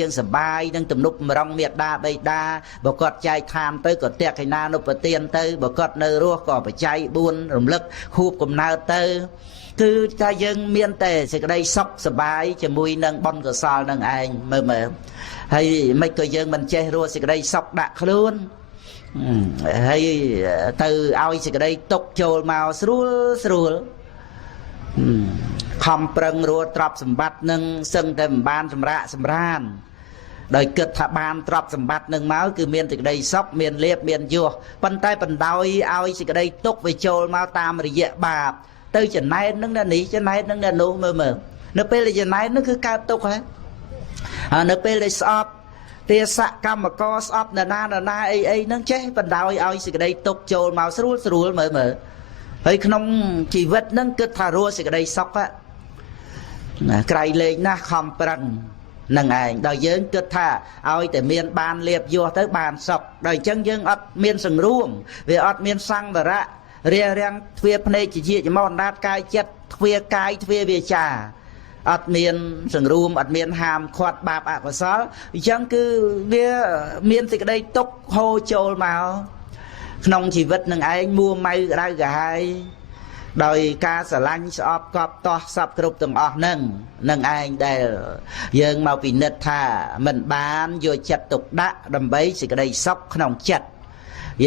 យើងសបាយនឹងទំនុកម្រងមេត្តាបិតាបើគាត់ចែកឋានទៅក៏តេកេណានុបទានទៅបើគាត់នៅរស់ក៏បច្ច័យ4រំលឹកខួបកំណើតទៅគឺថាយើងមានតែសេចក្តីសុខសប្បាយជាមួយនឹងបុណ្យកុសលនឹងឯងមើលហើយមិនក៏យើងមិនចេះរស់សេចក្តីសុខដាក់ខ្លួនហើយទៅឲ្យសេចក្តីទុកចូលមកស្រួលខំប្រឹងរស់ទ្រព្យសម្បត្តិនឹងសឹងតែមិនបានសម្រាកសម្រានដោយគិតថាបានទ្រព្យសម្បត្តិនឹងមកគឺមានសេចក្តីសុខមានលៀបមានយសប៉ុន្តែបណ្ដោយឲ្យសេចក្តីទុកវាចូលមកតាមរយៈបាបទៅចំណែននឹងអ្នកនេះចំណែននឹងអ្នកនោះមើលនៅពេលដែលចំណែននោះគឺកើតទុកហើយនៅពេលដែលស្អប់ទេសកម្មករស្អប់នរណាអីហ្នឹងចេះបណ្ដោយឲ្យសេចក្តីទុកចូលមកស្រួលមើលហើយក្នុងជីវិតហ្នឹងគិតថារស់សេចក្តីសុខក្រៃលែងណាស់ខំប្រឹងនឹងឯងដល់យើងគិតថាឲ្យតែមានបានលៀបយោទៅបានសុខដល់អញ្ចឹងយើងអត់មានសង្រួមវាអត់មានសង្វរៈរាំងទ្វាភ្នែកជាចំអណ្ដាតកាយចិត្តទ្វាកាយទ្វាវាចាអត់មានសង្រួមអត់មានហាមឃាត់បាបអកុសលអញ្ចឹងគឺវាមានសេចក្តីទុក្ខហូរចូលមកក្នុងជីវិតនឹងឯងមួម៉ៅក្តៅក្រហាយដោយការស្រឡាញ់ស្អប់កប់តោះសពគ្រប់ទាំងអស់នឹងឯងដែលយើងមកពិនិត្យថាមិនបានយកចិត្តទុកដាក់ដើម្បីសេចក្តីសុខក្នុងចិត្ត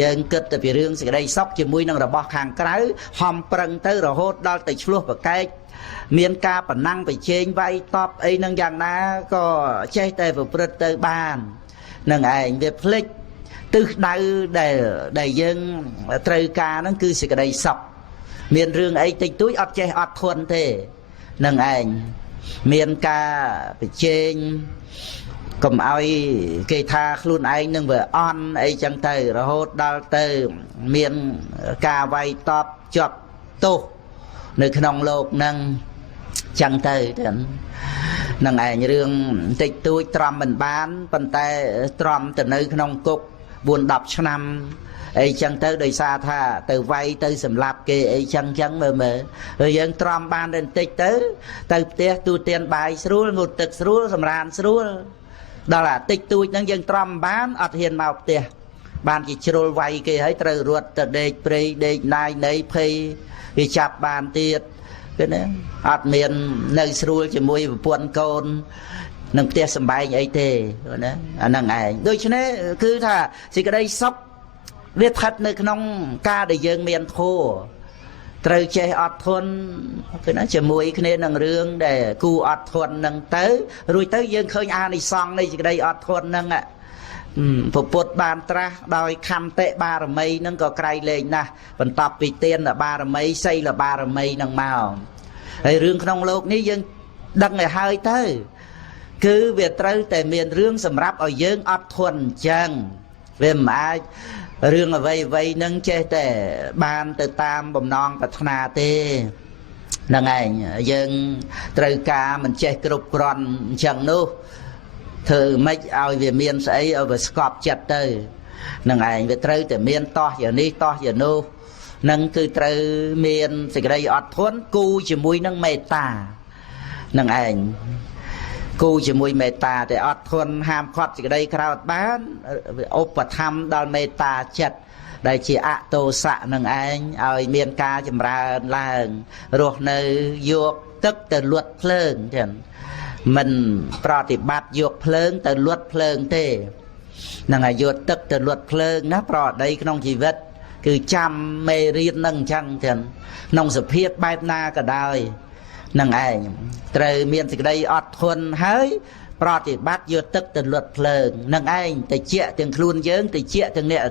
យើងគិតតែពីរឿងសេចក្តីសុខជាមួយនឹងរបស់ខាងក្រៅហំប្រឹងទៅរហូតដល់ទៅឆ្លោះប្រកែកមានការប្រណាំងប្រជែងវាយតបអីនឹងយ៉ាងណាក៏ចេះតែប្រព្រឹត្តទៅបាននឹងឯងវាភ្លេចទិសដៅដែលយើងត្រូវការហ្នឹងគឺសេចក្តីសុខមានរឿងអីតិចតួចអត់ចេះអត់ធន់ទេនឹងឯងមានការប្រជែងកុំឲ្យគេថាខ្លួនឯងនឹងវាអន់អីចឹងទៅរហូតដល់ទៅមានការវាយតបជាប់ទោសនៅក្នុងលោកនឹងចឹងទៅនឹងឯងរឿងតិចតួចទ្រាំមិនបានប៉ុន្តែទ្រាំទៅនៅក្នុងគុក 4-10 ឆ្នាំអីចឹងទៅដោយសារថាទៅវាយទៅសម្លាប់គេអីចឹងមើលហើយយើងទ្រាំបានតែបន្តិចទៅផ្ទះទូទានបាយស្រួលងូតទឹកស្រួលសម្រានស្រួលដល់អាតិចតួចហ្នឹងយើងទ្រាំបានអត់ហ៊ានមកផ្ទះបានជាជ្រុលវាយគេហើយត្រូវរត់ទៅដេកព្រៃដេកណាយនៃភ័យវាចាប់បានទៀតគឺណាអត់មាននៅស្រួលជាមួយប្រពន្ធកូននឹងផ្ទះសំបែងអីទេណាអាហ្នឹងឯងដូច្នេះគឺថាសេចក្តីសុខវាស្ថិតនៅក្នុងការដែលយើងមានធម៌ត្រូវចេះអត់ធន់គឺណាជាមួយគ្នានឹងរឿងដែលគូអត់ធន់នឹងទៅរួចទៅយើងឃើញអានិសង្សនៃសេចក្តីអត់ធន់នឹងពុទ្ធបានត្រាស់ដោយខន្តិបារមីនឹងក៏ក្រៃលែងណាស់បន្ទាប់ពីទានបារមីសីលបារមីនឹងមកហើយរឿងក្នុងលោកនេះយើងដឹងឲ្យហើយទៅគឺវាត្រូវតែមានរឿងសម្រាប់ឲ្យយើងអត់ធន់អញ្ចឹងវាមិនអាចរឿងអ្វីនឹងចេះតែបានទៅតាមបំណងប្រាថ្នាទេហ្នឹងឯងយើងត្រូវការមិនចេះគ្រប់គ្រាន់អញ្ចឹងនោះធ្វើម៉េចឲ្យវាមានស្អីឲ្យវាស្កប់ចិត្តទៅហ្នឹងឯងវាត្រូវតែមានតោះយ៉ាងនេះតោះយ៉ាងនោះនឹងគឺត្រូវមានសេចក្តីអត់ធន់គូជាមួយនឹងមេត្តាហ្នឹងឯងគូជាមួយមេត្តាតែអត់ធន់ហាមឃាត់សេចក្តីក្រោធបានឧបត្ថម្ភដល់មេត្តាចិត្តដែលជាអតោសៈនឹងឯងឲ្យមានការចម្រើនឡើងរស់នៅយកទឹកទៅលួចភ្លើងចឹងមិនប្រតិបត្តិយកភ្លើងទៅលួចភ្លើងទេនឹងឲ្យយកទឹកទៅលួចភ្លើងណាប្រដីក្នុងជីវិតគឺចាំមេរៀននឹងអញ្ចឹងចឹងក្នុងសភាពបែបណាក៏ដោយនឹងឯងត្រូវមានសេចក្តីអត់ធន់ហើយប្រតិបត្តិយកទឹកទៅលួចភ្លើងនឹងឯងតិចទាំងខ្លួនយើងតិចទាំងអ្នក